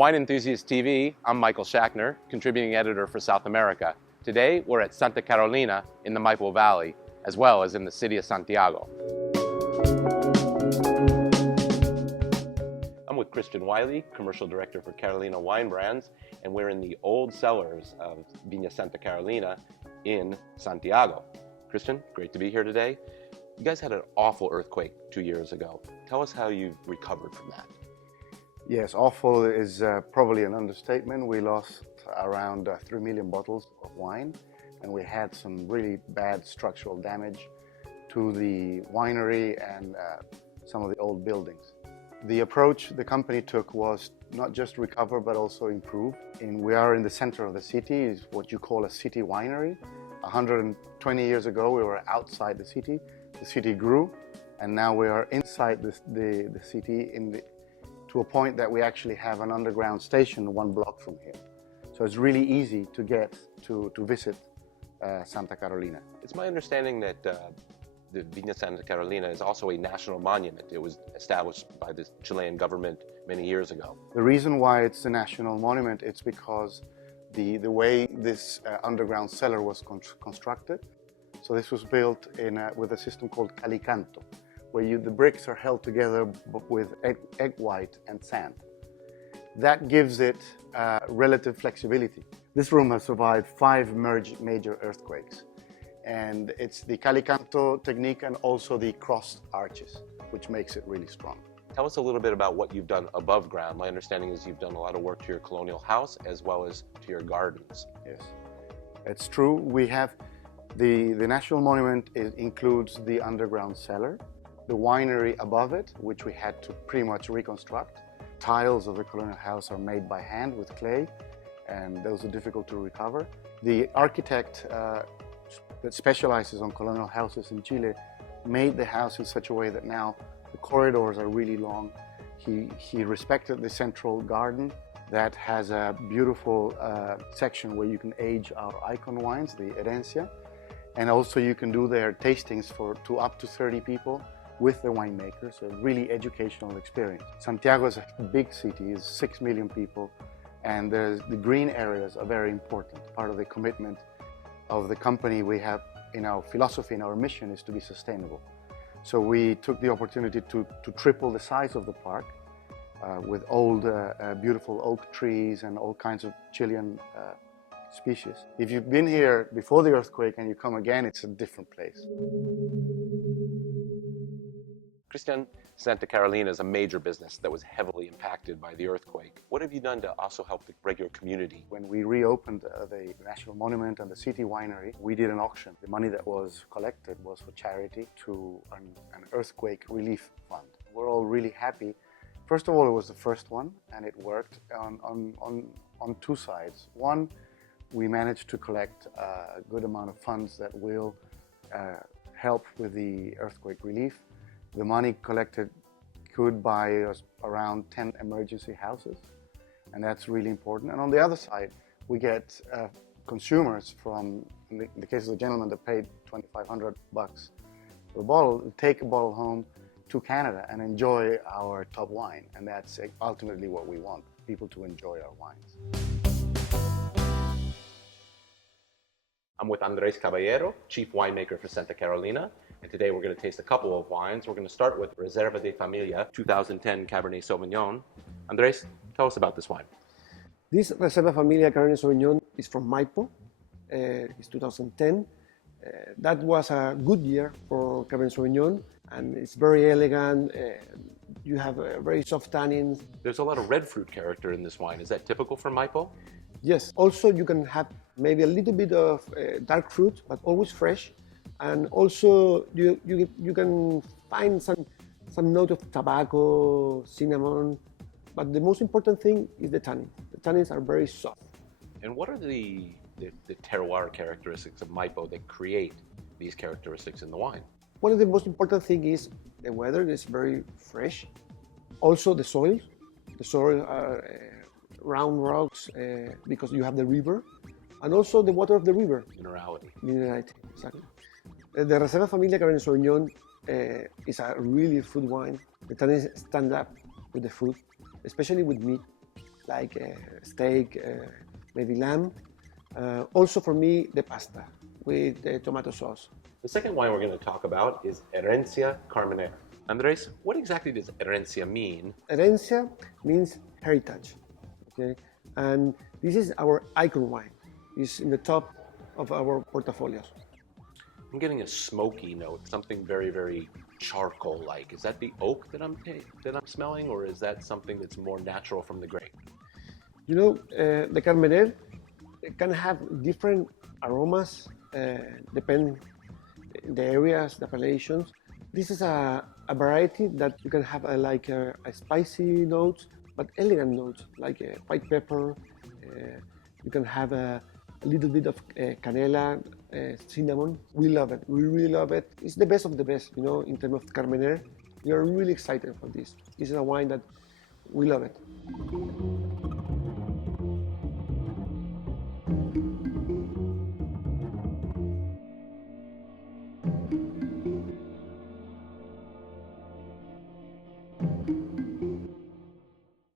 Wine Enthusiast TV, I'm Michael Schachner, contributing editor for South America. Today, we're at Santa Carolina in the Maipo Valley, as well as in the city of Santiago. I'm with Christian Wylie, commercial director for Carolina Wine Brands, and we're in the old cellars of Viña Santa Carolina in Santiago. Christian, great to be here today. You guys had an awful earthquake 2 years ago. Tell us how you've recovered from that. Yes, awful is probably an understatement. We lost around 3 million bottles of wine, and we had some really bad structural damage to the winery and some of the old buildings. The approach the company took was not just recover, but also improve. We are in the center of the city, is what you call a city winery. 120 years ago, we were outside the city grew, and now we are inside the city to a point that we actually have an underground station 1 block from here. So it's really easy to get to visit Santa Carolina. It's my understanding that the Viña Santa Carolina is also a national monument. It was established by the Chilean government many years ago. The reason why it's a national monument, it's because the way this underground cellar was constructed. So this was built with a system called calicanto, where the bricks are held together with egg white and sand. That gives it relative flexibility. This room has survived 5 major earthquakes. And it's the calicanto technique and also the crossed arches, which makes it really strong. Tell us a little bit about what you've done above ground. My understanding is you've done a lot of work to your colonial house as well as to your gardens. Yes, it's true. We have the National Monument includes the underground cellar, the winery above it, which we had to pretty much reconstruct. Tiles of the colonial house are made by hand with clay, and those are difficult to recover. The architect that specializes on colonial houses in Chile made the house in such a way that now the corridors are really long. He respected the central garden that has a beautiful section where you can age our icon wines, the Herencia, and also you can do their tastings to up to 30 people with the winemakers, so a really educational experience. Santiago is a big city, it's 6 million people, and the green areas are very important. Part of the commitment of the company we have in our philosophy and our mission is to be sustainable. So we took the opportunity to triple the size of the park with old beautiful oak trees and all kinds of Chilean species. If you've been here before the earthquake and you come again, it's a different place. Christian, Santa Carolina is a major business that was heavily impacted by the earthquake. What have you done to also help the regular community? When we reopened the National Monument and the City Winery, we did an auction. The money that was collected was for charity to an earthquake relief fund. We're all really happy. First of all, it was the first one, and it worked on 2 sides. One, we managed to collect a good amount of funds that will help with the earthquake relief. The money collected could buy us around 10 emergency houses, and that's really important. And on the other side, we get consumers from, in the case of the gentleman that paid $2,500 for a bottle, take a bottle home to Canada and enjoy our top wine. And that's ultimately what we want, people to enjoy our wines. I'm with Andrés Caballero, Chief Winemaker for Santa Carolina. And today we're going to taste a couple of wines. We're going to start with Reserva de Familia 2010 Cabernet Sauvignon. Andrés, tell us about this wine. This Reserva Familia Cabernet Sauvignon is from Maipo. It's 2010. That was a good year for Cabernet Sauvignon, and it's very elegant. You have very soft tannins. There's a lot of red fruit character in this wine. Is that typical for Maipo? Yes. Also, you can have maybe a little bit of dark fruit, but always fresh. And also, you can find some note of tobacco, cinnamon, but the most important thing is the tannins. The tannins are very soft. And what are the terroir characteristics of Maipo that create these characteristics in the wine? One of the most important things is the weather is very fresh. Also the soil. The soil are round rocks because you have the river. And also the water of the river. Minerality. Minerality, exactly. The Reserva Familia Cabernet Sauvignon is a really fruit wine. The tannins stand up with the fruit, especially with meat. like steak, maybe lamb. Also for me, the pasta with the tomato sauce. The second wine we're going to talk about is Herencia Carmenere. Andrés, what exactly does herencia mean? Herencia means heritage, okay? And this is our icon wine. It's in the top of our portfolios. I'm getting a smoky note, something very, very charcoal-like. Is that the oak that I'm smelling, or is that something that's more natural from the grape? You know, the Carmenere can have different aromas, depending the areas, the appellations. This is a variety that you can have a spicy note, but elegant notes, like white pepper. You can have a little bit of canela, cinnamon. We love it. We really love it. It's the best of the best, you know, in terms of Carmenere. We are really excited for this. This is a wine that we love it.